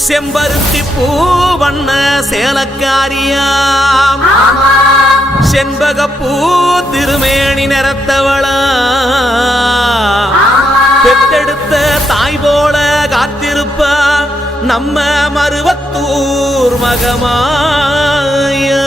செம்பருத்தி பூ வண்ண சேலக்காரியாம். செண்பக பூ திருமேனி நிறத்தவளா பெத்தெடுத்த தாய் போல காத்திருப்பா நம்ம மருவத்தூர் மகமாயா.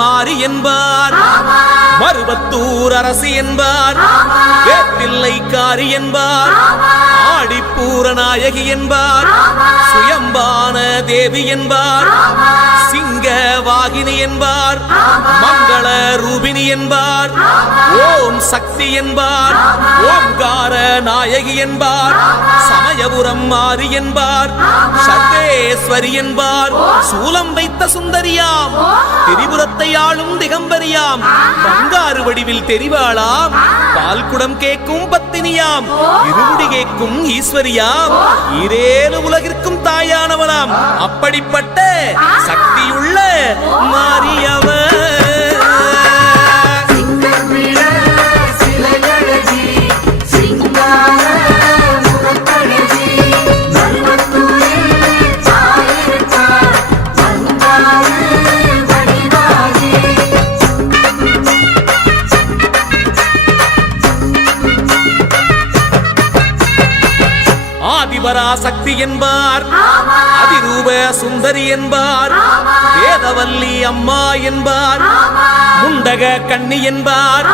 மாறி என்பார். மருவத்தூர் அரசு என்பார். வேப்பில்லைக்காரி என்பார். ஆடிப்பூர நாயகி என்பார். சுயம்பான தேவி என்பார். சிங்க வாகினி என்பார். மங்கள ரூபினி என்பார். ஓம் சக்தி என்பார். ஓம்கார நாயகி என்பார். சமயபுரம் மாறி என்பார். சர்வேஸ்வரி என்பார். சூலம் வைத்த சுந்தரியாம். திரிபுரத்தை ஆளும் திகம்பரியாம். பங்காறு வடிவில் தெரிவாளாம். பால்குடம் கேட்கும் பத்தினியாம். இருமுடி கேட்கும் ஈஸ்வரியாம். இரேழு உலகிற்கும் தாயானவளாம். அப்படிப்பட்ட சக்தியுள்ள மாரியவர் ஆதிபராசக்தி என்பார் அதிரூப சுந்தரி என்பார் வேதவல்லி அம்மா என்பார் முண்டக கண்ணி என்பார்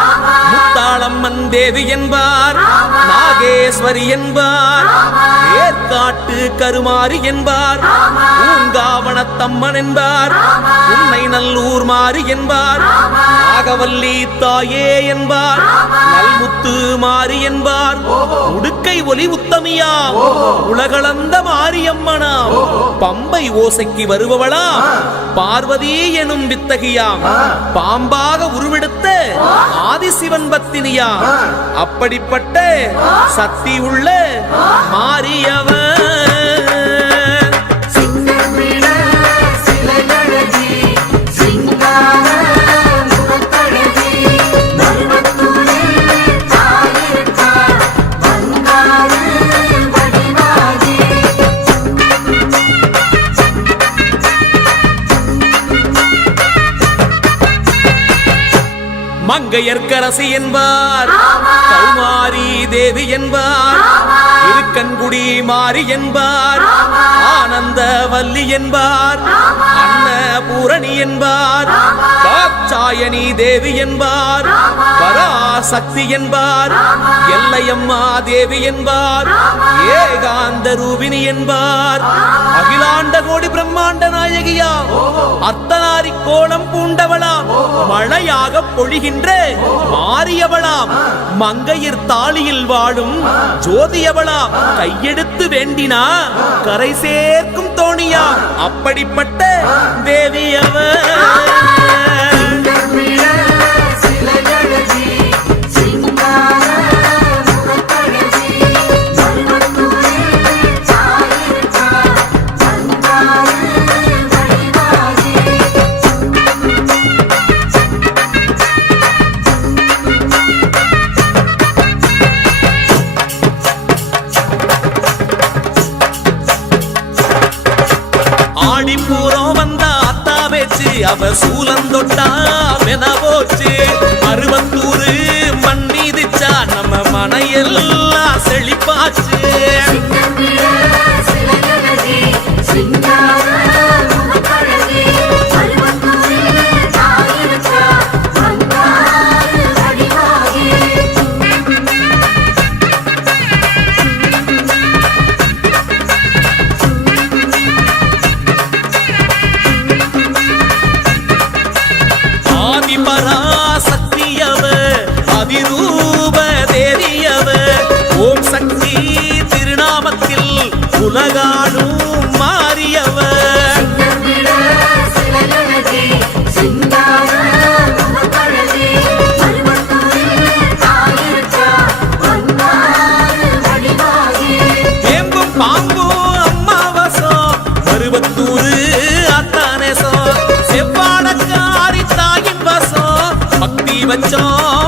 முத்தாளம்மன் தேவி என்பார் நாகேஸ்வரி என்பார் ஏற்காட்டு கருமாரி என்பார் பூங்காவனத்தம்மன் என்பார் உன்னை நல்லூர் மாறி என்பார் நாகவல்லி தாயே என்பார் நல்முத்து மாறி என்பார் உடுக்கை ஒலி உத்தமியா உலகளந்த மாரியம்மனாம் பம்பை ஓசைக்கு வருபவளாம் பார்வதி எனும் வித்தகியாம் பாம்பாக உருவெடுத்த ஆதிசிவன் பத்தினியாம் அப்படிப்பட்ட சக்தி உள்ள மாரியவன். மங்கையர்க்கரசி என்பார். கௌமாரி தேவி என்பார். இருக்கன்குடி மாறி என்பார். ஆனந்த வல்லி என்பார். அன்னபூரணி என்பார். காச்சாயனி தேவி என்பார். பராசக்தி என்பார். எல்லையம்மா தேவி என்பார். ஏகாந்த ரூபினி என்பார். அகிலாண்ட கோடி பிரம்மாண்ட நாயகியா அர்த்தநாரி கோலம் பூண்டவளாம். மழையாக பொழிகின்ற. மாறியவளாம். மங்கையர் தாளியில் வாழும். ஜோதியவளாம். கையெடுத்து வேண்டினா கரை சேர்க்கும் தோணியா. அப்படிப்பட்ட தேவியவர். பூரம் வந்தா அத்தா பேச்சு. அவ சூலந்தொட்டா மென போச்சு. அறுபத்தூரு மண் மீதிச்சா நம்ம மனையெல்லாம் செழிப்பாச்சு. உலகாடும் மாறியவர். ஏம்பும் பாம்போ அம்மாவசோ மருவத்தூரு அத்தானேசோ செவ்வாடக்காரி தாயின் வசோ பக்தி வச்சோம்.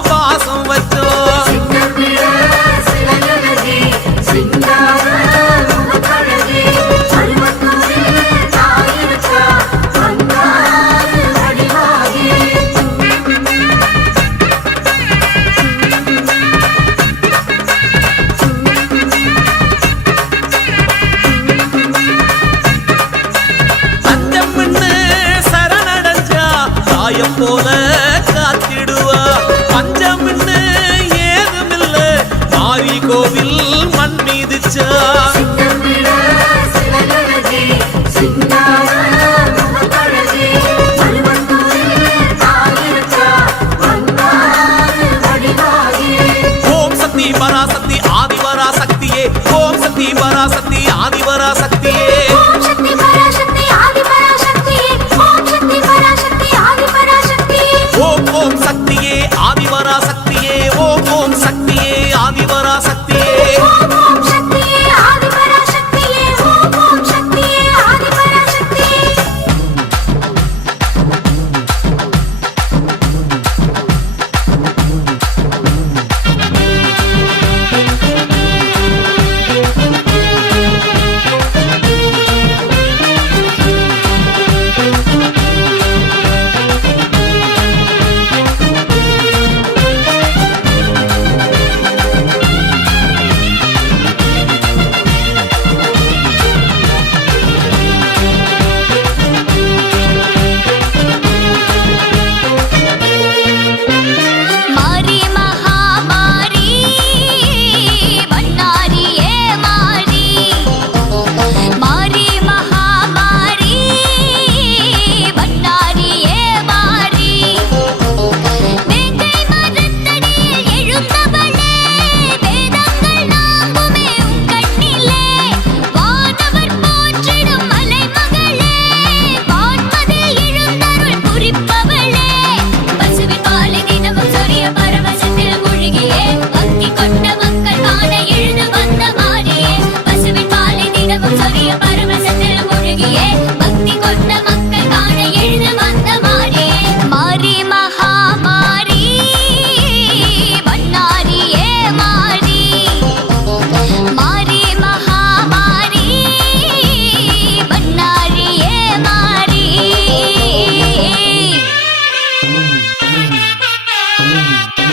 அழகியே பக்தி கொண்ட மக்கள் காண எழுந்து வந்த மாறியே மாறி மகா மாறி வண்ணாரியே மாறி. மாறி மகா மாறி. வண்ணாரியே மாறி Mm-hmm.